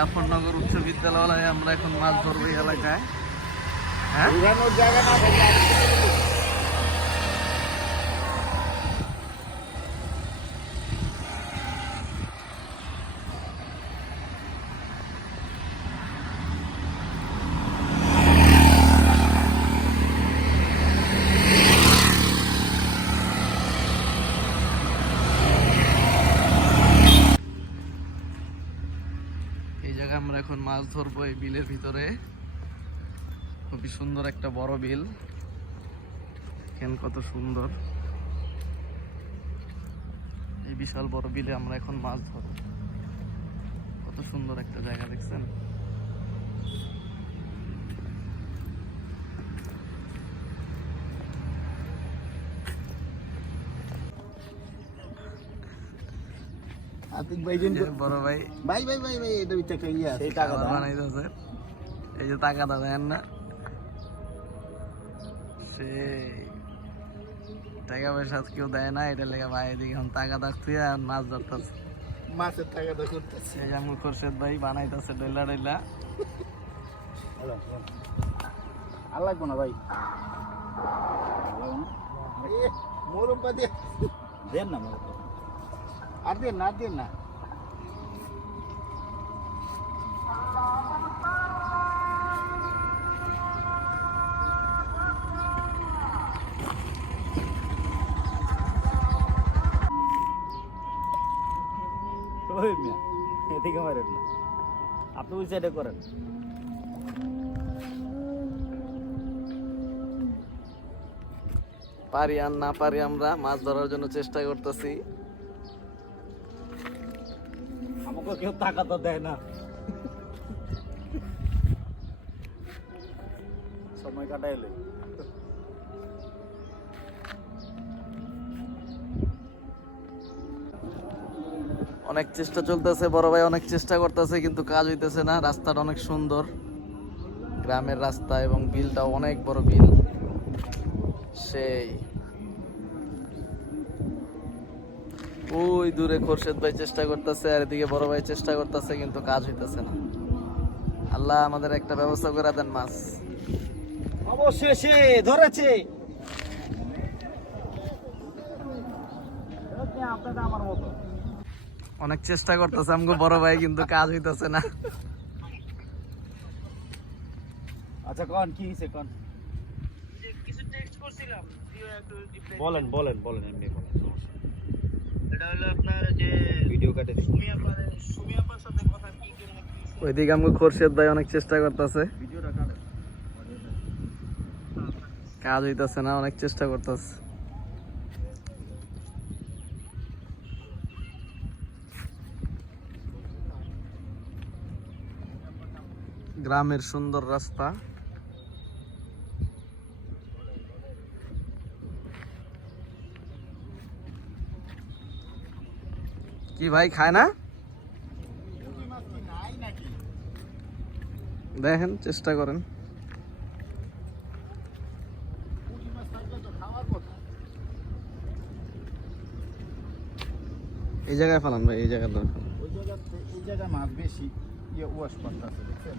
জাফরনগর উচ্চ বিদ্যালয়ে আমরা এখন মাছ ধরবো এলাকায়। হ্যাঁ? এখন মাছ ধরবো এই বিলের ভিতরে। খুবই সুন্দর একটা বড় বিল। দেখেন কত সুন্দর। এই বিশাল বড় বিলে আমরা এখন মাছ ধরবো। কত সুন্দর একটা জায়গা, দেখছেন? আতিক ভাই বড় ভাই। ভাই ভাই ভাই ভাই এটা একটা ইয়ে আছে। টাকা বানাইতেছে। এই যে টাকাটা দেন না। সে টাকা পয়সা কেউ দেয় না এটা লেগে ভাই এদিকে এখন টাকা আর মাছ ধরতেছে। মাছের টাকা দাও করতেছে। সেই যে আমুল খোরশেদ ভাই বানাইতেছে ডেলা ডেলা। আর লাগবো না ভাই? মোরব্বা দিয়ে দেন না মোরব্বা আর দেন না আর দেন না। ওই মিয়া এদিকে মারেন না। আপনি ওই সাইডে করেন। পারি আর না পারি আমরা মাছ ধরার জন্য চেষ্টা করতেছি। আমাকে কেউ টাকা তো দেয় না। সময় কাটাইলে। অনেক চেষ্টা চলতেছে বড় ভাই অনেক চেষ্টা করতেছে কিন্তু কাজ হইতেছে না। রাস্তাটা অনেক সুন্দর। গ্রামের রাস্তা এবং বিলটা অনেক বড় বিল। সেই। ওই দূরে খোরশেদ ভাই চেষ্টা করতেছে আর এদিকে বড় ভাই চেষ্টা করতেছে কিন্তু কাজ হইতেছে না। আল্লাহ আমাদের একটা ব্যবস্থা করে দেন মাছ। অবশেষে ধরেছে। আপনাদের আমার মতো অনেক চেষ্টা করতেছে আমাকে বড় ভাই কিন্তু কাজ হইতেছে না। আচ্ছা কন কি হয়েছে কন? বলেন বলেন বলেন এমনি বলেন আপনার যে ভিডিও কাটে দিই। সুমি আপার সুমি আপার সাথে কথা কি ওইদিকে আমাকে খোরশেদ ভাই অনেক চেষ্টা করতেছে। কাজ হইতেছে না অনেক চেষ্টা করতেছে। গ্রামের সুন্দর রাস্তা। কি ভাই, খায় না? দেখেন, চেষ্টা করেন। এই জায়গায় ফেলান ভাই, এই জায়গায় এই জায়গায় মাছ বেশি ইয়ে ওয়াশ করতেছে দেখছেন?